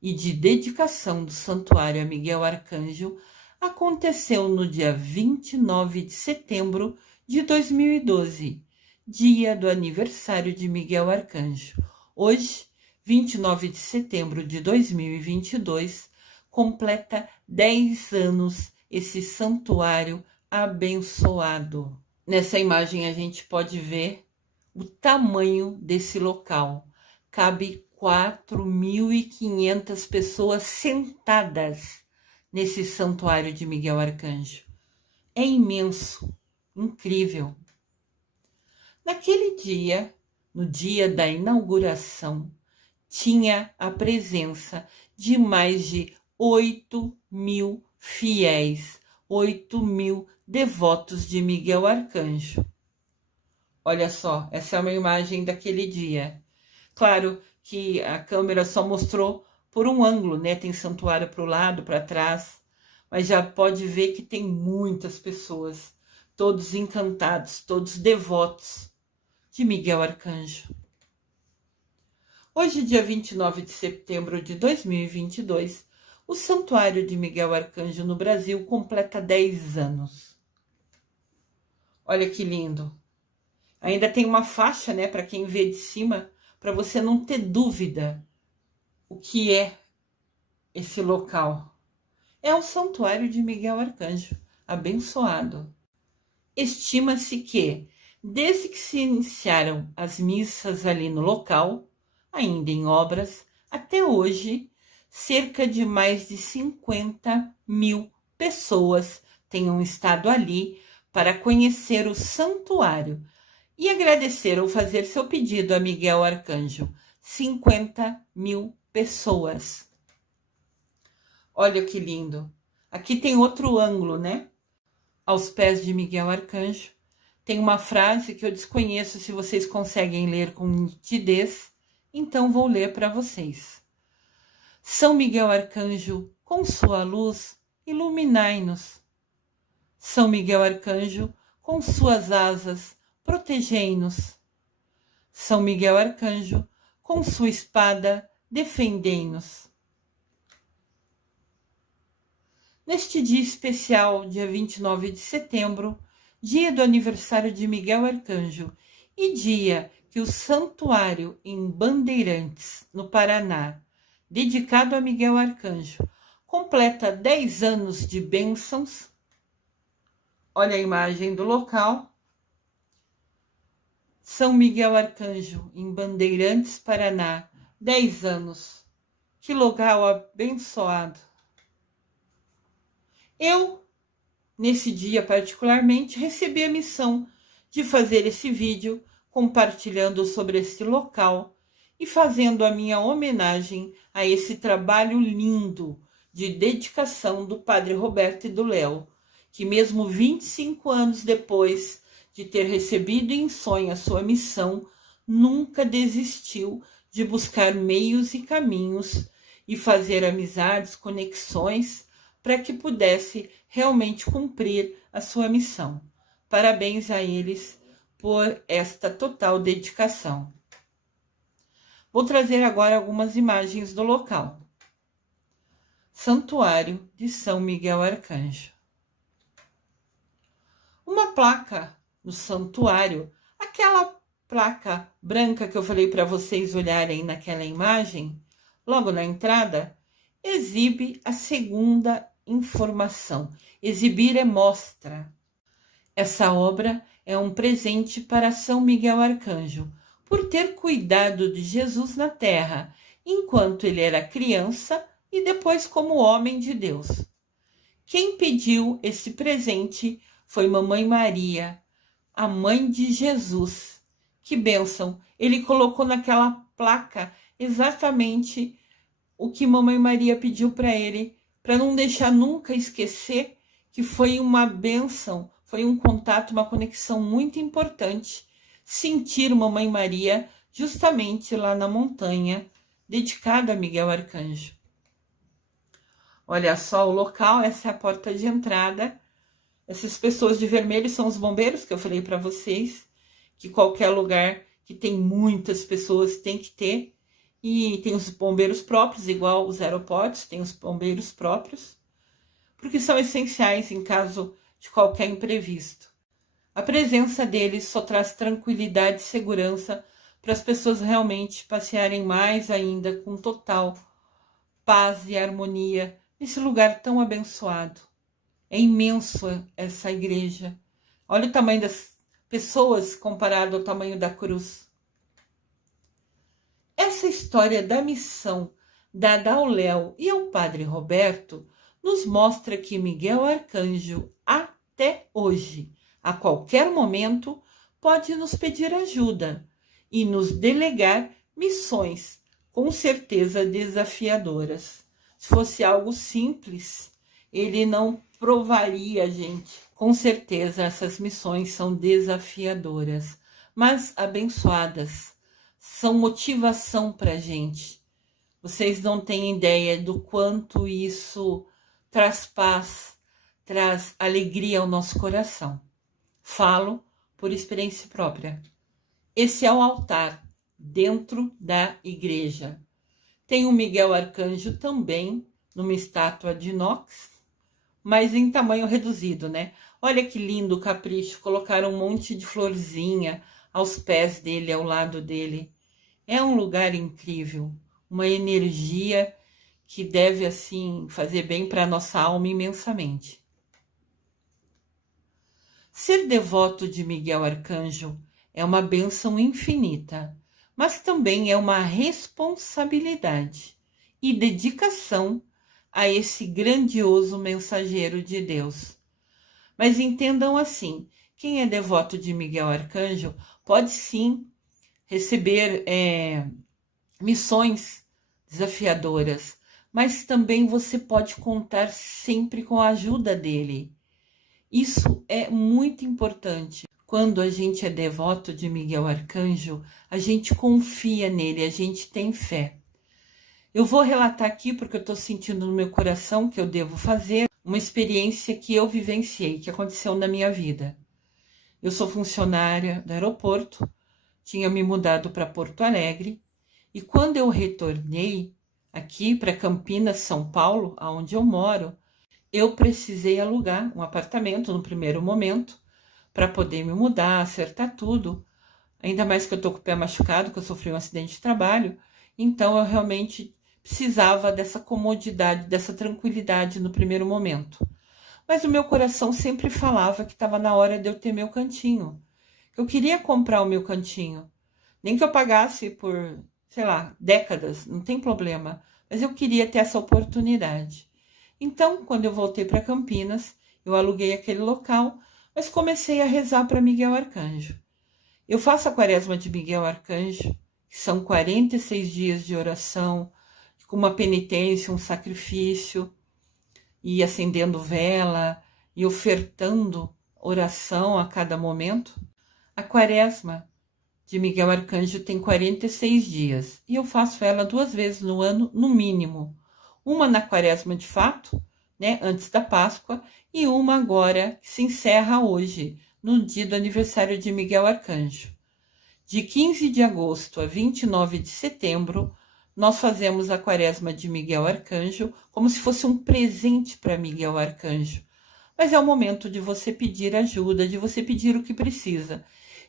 e de dedicação do Santuário a Miguel Arcanjo aconteceu no dia 29 de setembro de 2012, dia do aniversário de Miguel Arcanjo. Hoje, 29 de setembro de 2022, completa 10 anos esse santuário abençoado. Nessa imagem a gente pode ver o tamanho desse local. Cabe 4.500 pessoas sentadas nesse santuário de Miguel Arcanjo. É imenso, incrível. Naquele dia, no dia da inauguração, tinha a presença de mais de 8.000 fiéis, 8.000 devotos de Miguel Arcanjo. Olha só, essa é uma imagem daquele dia. Claro que a câmera só mostrou por um ângulo, né? Tem santuário para o lado, para trás, mas já pode ver que tem muitas pessoas, todos encantados, todos devotos de Miguel Arcanjo. Hoje, dia 29 de setembro de 2022, o Santuário de Miguel Arcanjo no Brasil completa 10 anos. Olha que lindo! Ainda tem uma faixa, né, para quem vê de cima, para você não ter dúvida o que é esse local. É o Santuário de Miguel Arcanjo, abençoado. Estima-se que, desde que se iniciaram as missas ali no local, ainda em obras, até hoje, cerca de mais de 50.000 pessoas tenham estado ali para conhecer o santuário e agradecer ou fazer seu pedido a Miguel Arcanjo. 50.000 pessoas. Olha que lindo. Aqui tem outro ângulo, né? Aos pés de Miguel Arcanjo. Tem uma frase que eu desconheço se vocês conseguem ler com nitidez, então vou ler para vocês. São Miguel Arcanjo, com sua luz, iluminai-nos. São Miguel Arcanjo, com suas asas, protegei-nos. São Miguel Arcanjo, com sua espada, defendei-nos. Neste dia especial, dia 29 de setembro, dia do aniversário de Miguel Arcanjo e dia que o Santuário em Bandeirantes, no Paraná, dedicado a Miguel Arcanjo, completa 10 anos de bênçãos. Olha a imagem do local. São Miguel Arcanjo, em Bandeirantes, Paraná, 10 anos. Que local abençoado. Eu, nesse dia particularmente, recebi a missão de fazer esse vídeo compartilhando sobre esse local e fazendo a minha homenagem a esse trabalho lindo de dedicação do Padre Roberto e do Léo, que mesmo 25 anos depois de ter recebido em sonho a sua missão, nunca desistiu de buscar meios e caminhos e fazer amizades, conexões, para que pudesse realmente cumprir a sua missão. Parabéns a eles por esta total dedicação. Vou trazer agora algumas imagens do local. Santuário de São Miguel Arcanjo. Uma placa no santuário, aquela placa branca que eu falei para vocês olharem naquela imagem, logo na entrada, exibe a segunda informação. Exibir é mostra. Essa obra é um presente para São Miguel Arcanjo, por ter cuidado de Jesus na terra, enquanto ele era criança e depois como homem de Deus. Quem pediu esse presente foi Mamãe Maria, a mãe de Jesus. Que bênção! Ele colocou naquela placa exatamente o que Mamãe Maria pediu para ele, para não deixar nunca esquecer que foi uma bênção, foi um contato, uma conexão muito importante. Sentir Mamãe Maria justamente lá na montanha, dedicada a Miguel Arcanjo. Olha só o local, essa é a porta de entrada. Essas pessoas de vermelho são os bombeiros, que eu falei para vocês, que qualquer lugar que tem muitas pessoas tem que ter. E tem os bombeiros próprios, igual os aeroportos, tem os bombeiros próprios, porque são essenciais em caso de qualquer imprevisto. A presença deles só traz tranquilidade e segurança para as pessoas realmente passearem mais ainda com total paz e harmonia nesse lugar tão abençoado. É imenso essa igreja. Olha o tamanho das pessoas comparado ao tamanho da cruz. Essa história da missão dada ao Léo e ao Padre Roberto nos mostra que Miguel Arcanjo, até hoje, a qualquer momento, pode nos pedir ajuda e nos delegar missões, com certeza desafiadoras. Se fosse algo simples, ele não provaria a gente. Com certeza essas missões são desafiadoras, mas abençoadas. São motivação para a gente. Vocês não têm ideia do quanto isso traz paz, traz alegria ao nosso coração. Falo por experiência própria. Esse é o altar dentro da igreja. Tem o Miguel Arcanjo também, numa estátua de inox, mas em tamanho reduzido, né? Olha que lindo o capricho, colocaram um monte de florzinha aos pés dele, ao lado dele. É um lugar incrível, uma energia que deve, assim, fazer bem para a nossa alma imensamente. Ser devoto de Miguel Arcanjo é uma bênção infinita, mas também é uma responsabilidade e dedicação a esse grandioso mensageiro de Deus. Mas entendam assim, quem é devoto de Miguel Arcanjo pode sim receber missões desafiadoras, mas também você pode contar sempre com a ajuda dele. Isso é muito importante. Quando a gente é devoto de Miguel Arcanjo, a gente confia nele, a gente tem fé. Eu vou relatar aqui porque eu estou sentindo no meu coração que eu devo fazer uma experiência que eu vivenciei, que aconteceu na minha vida. Eu sou funcionária do aeroporto, tinha me mudado para Porto Alegre, e quando eu retornei aqui para Campinas, São Paulo, onde eu moro, eu precisei alugar um apartamento no primeiro momento para poder me mudar, acertar tudo. Ainda mais que eu estou com o pé machucado, que eu sofri um acidente de trabalho. Então eu realmente precisava dessa comodidade, dessa tranquilidade no primeiro momento. Mas o meu coração sempre falava que estava na hora de eu ter meu cantinho. Eu queria comprar o meu cantinho. Nem que eu pagasse por, sei lá, décadas, não tem problema. Mas eu queria ter essa oportunidade. Então, quando eu voltei para Campinas, eu aluguei aquele local, mas comecei a rezar para Miguel Arcanjo. Eu faço a quaresma de Miguel Arcanjo, que são 46 dias de oração, com uma penitência, um sacrifício, e acendendo vela, e ofertando oração a cada momento. A quaresma de Miguel Arcanjo tem 46 dias, e eu faço ela 2 vezes no ano, no mínimo. Uma na quaresma de fato, né, antes da Páscoa, e uma agora que se encerra hoje, no dia do aniversário de Miguel Arcanjo. De 15 de agosto a 29 de setembro, nós fazemos a quaresma de Miguel Arcanjo como se fosse um presente para Miguel Arcanjo. Mas é o momento de você pedir ajuda, de você pedir o que precisa.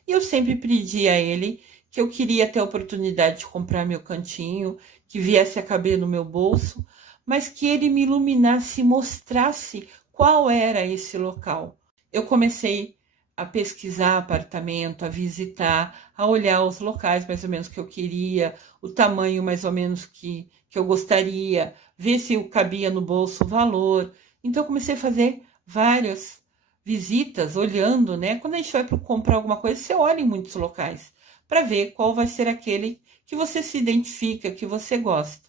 E eu sempre pedi a ele que eu queria ter a oportunidade de comprar meu cantinho, que viesse a caber no meu bolso, mas que ele me iluminasse e mostrasse qual era esse local. Eu comecei a pesquisar apartamento, a visitar, a olhar os locais mais ou menos que eu queria, o tamanho mais ou menos que que eu gostaria, ver se eu cabia no bolso o valor. Então eu comecei a fazer várias visitas, olhando, né? Quando a gente vai para comprar alguma coisa, você olha em muitos locais para ver qual vai ser aquele que você se identifica, que você gosta.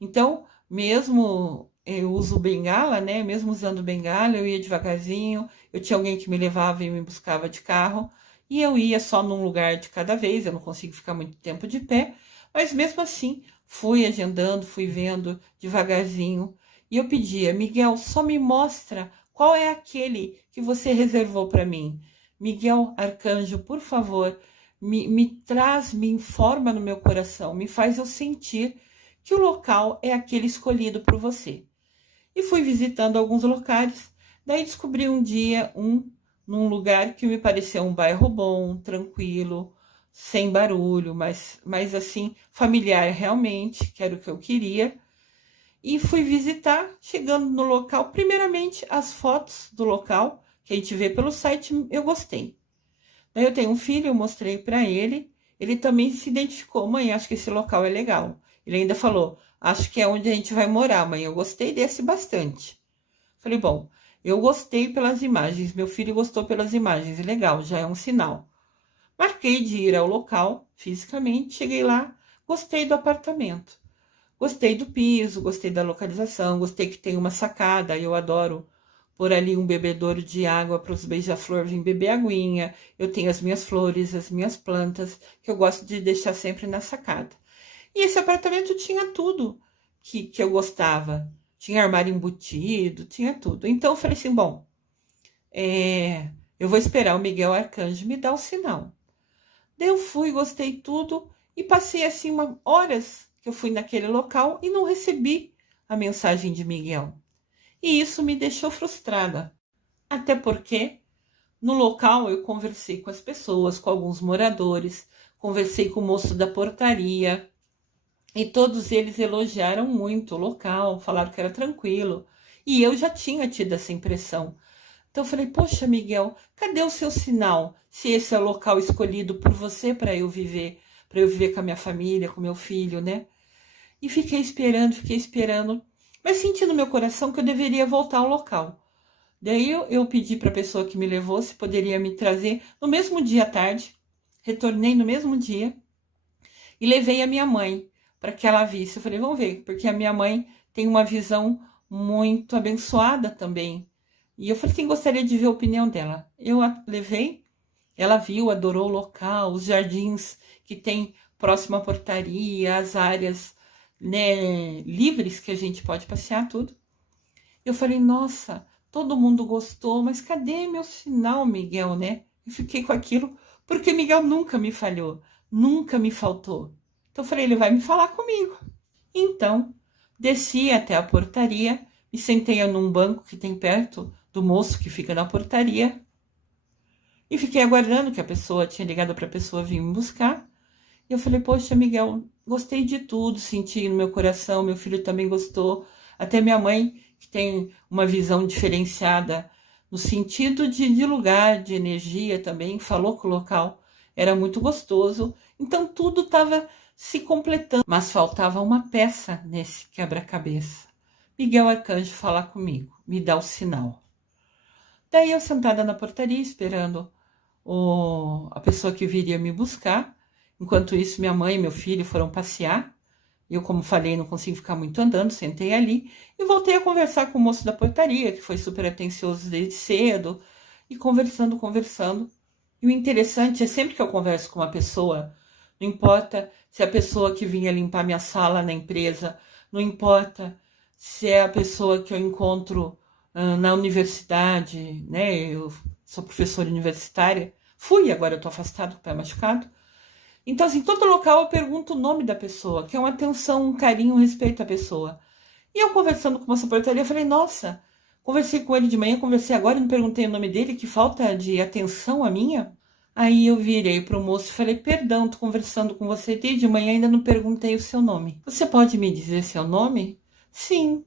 Então, mesmo eu uso bengala, né? Mesmo usando bengala, eu ia devagarzinho. Eu tinha alguém que me levava e me buscava de carro. E eu ia só num lugar de cada vez. Eu não consigo ficar muito tempo de pé. Mas mesmo assim, fui agendando, fui vendo devagarzinho. E eu pedia, Miguel, só me mostra qual é aquele que você reservou para mim. Miguel Arcanjo, por favor, me traz, me informa no meu coração, me faz eu sentir que o local é aquele escolhido por você. E fui visitando alguns locais, daí descobri um dia num lugar que me pareceu um bairro bom, tranquilo, sem barulho, mas assim, familiar realmente, que era o que eu queria. E fui visitar, chegando no local, primeiramente as fotos do local, que a gente vê pelo site, eu gostei. Daí eu tenho um filho, eu mostrei para ele também se identificou, mãe, acho que esse local é legal. Ele ainda falou, acho que é onde a gente vai morar, mãe, eu gostei desse bastante. Falei, bom, eu gostei pelas imagens, meu filho gostou pelas imagens, legal, já é um sinal. Marquei de ir ao local, fisicamente, cheguei lá, gostei do apartamento. Gostei do piso, gostei da localização, gostei que tem uma sacada, eu adoro pôr ali um bebedouro de água para os beija-flor virem beber aguinha. Eu tenho as minhas flores, as minhas plantas, que eu gosto de deixar sempre na sacada. E esse apartamento tinha tudo que eu gostava. Tinha armário embutido, tinha tudo. Então eu falei assim, bom, eu vou esperar o Miguel Arcanjo me dar o sinal. Daí eu fui, gostei tudo e passei assim horas que eu fui naquele local e não recebi a mensagem de Miguel. E isso me deixou frustrada. Até porque no local eu conversei com as pessoas, com alguns moradores, conversei com o moço da portaria e todos eles elogiaram muito o local, falaram que era tranquilo. E eu já tinha tido essa impressão. Então eu falei, poxa, Miguel, cadê o seu sinal? Se esse é o local escolhido por você para eu viver com a minha família, com meu filho, né? E fiquei esperando, mas senti no meu coração que eu deveria voltar ao local. Daí eu pedi para a pessoa que me levou se poderia me trazer no mesmo dia à tarde. Retornei no mesmo dia e levei a minha mãe para que ela visse. Eu falei, vamos ver, porque a minha mãe tem uma visão muito abençoada também. E eu falei assim, gostaria de ver a opinião dela. Eu a levei, ela viu, adorou o local, os jardins que tem próximo à portaria, as áreas, né, livres que a gente pode passear, tudo. Eu falei, nossa, todo mundo gostou, mas cadê meu sinal, Miguel, né? Eu fiquei com aquilo, porque Miguel nunca me falhou, nunca me faltou. Então eu falei, ele vai me falar comigo. Então, desci até a portaria, me sentei num banco que tem perto do moço que fica na portaria e fiquei aguardando que a pessoa tinha ligado para a pessoa vir me buscar. E eu falei, poxa, Miguel, gostei de tudo, senti no meu coração, meu filho também gostou, até minha mãe, que tem uma visão diferenciada no sentido de lugar, de energia também, falou que o local era muito gostoso. Então tudo estava se completando, mas faltava uma peça nesse quebra-cabeça. Miguel Arcanjo falar comigo, me dá o sinal. Daí eu sentada na portaria esperando a pessoa que viria me buscar. Enquanto isso, minha mãe e meu filho foram passear. Eu, como falei, não consigo ficar muito andando, sentei ali e voltei a conversar com o moço da portaria, que foi super atencioso desde cedo, e conversando. E o interessante é sempre que eu converso com uma pessoa, não importa se é a pessoa que vinha limpar minha sala na empresa, não importa se é a pessoa que eu encontro na universidade, né? Eu sou professora universitária, agora eu tô afastada com o pé machucado. Então, assim, todo local eu pergunto o nome da pessoa, que é uma atenção, um carinho, um respeito à pessoa. E eu conversando com uma portaria, eu falei, nossa, conversei com ele de manhã, conversei agora e não perguntei o nome dele, que falta de atenção a minha. Aí eu virei para o moço e falei, perdão, tô conversando com você desde manhã e ainda não perguntei o seu nome. Você pode me dizer seu nome? Sim,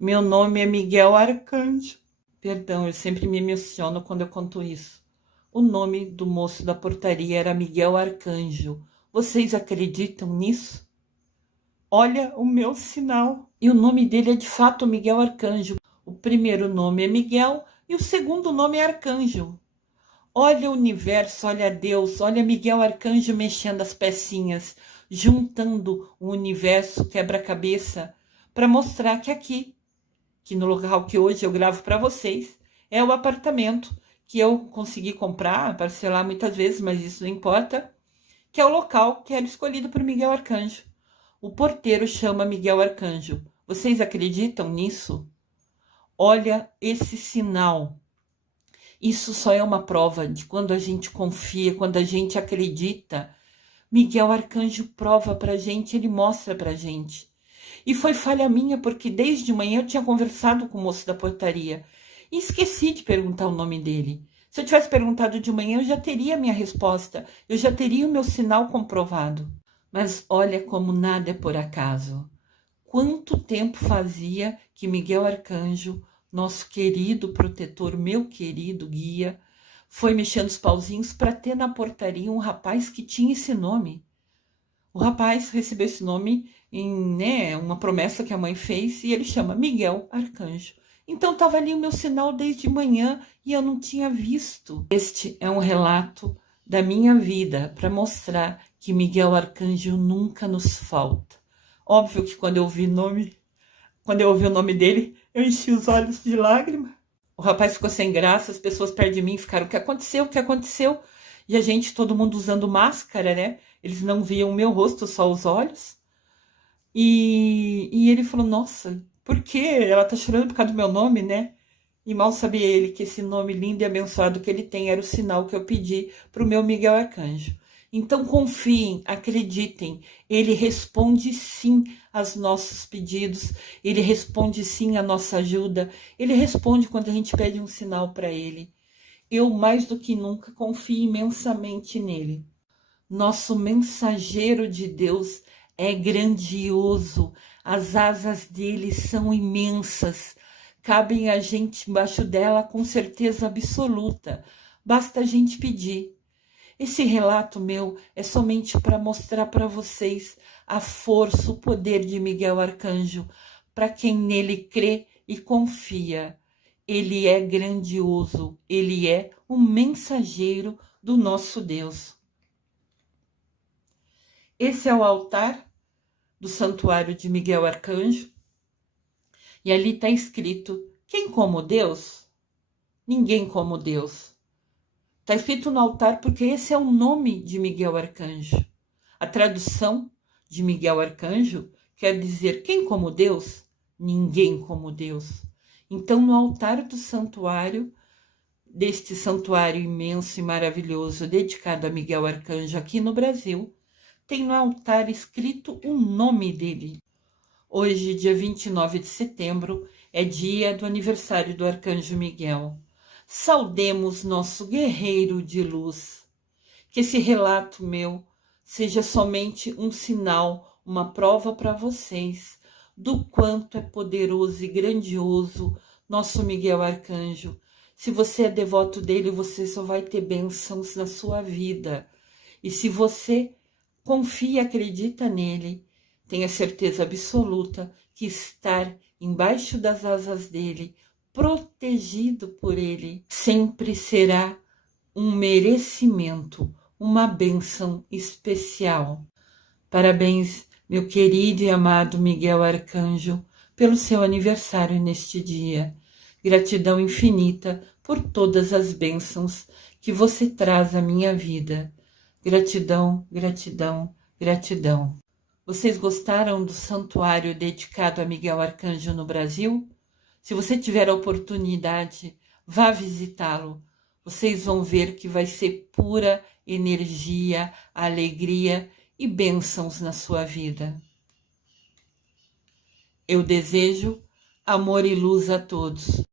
meu nome é Miguel Arcanjo. Perdão, eu sempre me emociono quando eu conto isso. O nome do moço da portaria era Miguel Arcanjo. Vocês acreditam nisso? Olha o meu sinal. E o nome dele é de fato Miguel Arcanjo. O primeiro nome é Miguel e o segundo nome é Arcanjo. Olha o universo, olha Deus, olha Miguel Arcanjo mexendo as pecinhas, juntando o universo quebra-cabeça para mostrar que aqui, que no local que hoje eu gravo para vocês, é o apartamento que eu consegui comprar, parcelar muitas vezes, mas isso não importa, que é o local que era escolhido por Miguel Arcanjo. O porteiro chama Miguel Arcanjo. Vocês acreditam nisso? Olha esse sinal. Isso só é uma prova de quando a gente confia, quando a gente acredita. Miguel Arcanjo prova pra gente, ele mostra pra gente. E foi falha minha, porque desde manhã eu tinha conversado com o moço da portaria e esqueci de perguntar o nome dele. Se eu tivesse perguntado de manhã, eu já teria a minha resposta, eu já teria o meu sinal comprovado. Mas olha como nada é por acaso. Quanto tempo fazia que Miguel Arcanjo, nosso querido protetor, meu querido guia, foi mexendo os pauzinhos para ter na portaria um rapaz que tinha esse nome. O rapaz recebeu esse nome em uma promessa que a mãe fez e ele chama Miguel Arcanjo. Então estava ali o meu sinal desde manhã e eu não tinha visto. Este é um relato da minha vida para mostrar que Miguel Arcanjo nunca nos falta. Óbvio que quando eu ouvi o nome dele, eu enchi os olhos de lágrima. O rapaz ficou sem graça, as pessoas perto de mim ficaram, o que aconteceu? O que aconteceu? E a gente, todo mundo usando máscara, né? Eles não viam o meu rosto, só os olhos. E ele falou, nossa, por quê? Ela tá chorando por causa do meu nome, né? E mal sabia ele que esse nome lindo e abençoado que ele tem era o sinal que eu pedi para o meu Miguel Arcanjo. Então confiem, acreditem, ele responde sim aos nossos pedidos, ele responde sim à nossa ajuda, ele responde quando a gente pede um sinal para ele. Eu, mais do que nunca, confio imensamente nele. Nosso mensageiro de Deus é grandioso, as asas dele são imensas, cabem a gente embaixo dela com certeza absoluta, basta a gente pedir. Esse relato meu é somente para mostrar para vocês a força, o poder de Miguel Arcanjo, para quem nele crê e confia. Ele é grandioso, ele é um mensageiro do nosso Deus. Esse é o altar do santuário de Miguel Arcanjo. E ali está escrito, quem como Deus? Ninguém como Deus. Está escrito no altar porque esse é o nome de Miguel Arcanjo. A tradução de Miguel Arcanjo quer dizer quem como Deus? Ninguém como Deus. Então, no altar do santuário, deste santuário imenso e maravilhoso dedicado a Miguel Arcanjo aqui no Brasil, tem no altar escrito o nome dele. Hoje, dia 29 de setembro, é dia do aniversário do Arcanjo Miguel. Saudemos nosso guerreiro de luz. Que esse relato meu seja somente um sinal, uma prova para vocês do quanto é poderoso e grandioso nosso Miguel Arcanjo. Se você é devoto dele, você só vai ter bênçãos na sua vida. E se você confia e acredita nele, tenha certeza absoluta que estar embaixo das asas dele, protegido por ele, sempre será um merecimento, uma bênção especial. Parabéns, meu querido e amado Miguel Arcanjo, pelo seu aniversário neste dia. Gratidão infinita por todas as bênçãos que você traz à minha vida. Gratidão, gratidão, gratidão. Vocês gostaram do santuário dedicado a Miguel Arcanjo no Brasil? Se você tiver a oportunidade, vá visitá-lo. Vocês vão ver que vai ser pura energia, alegria e bênçãos na sua vida. Eu desejo amor e luz a todos.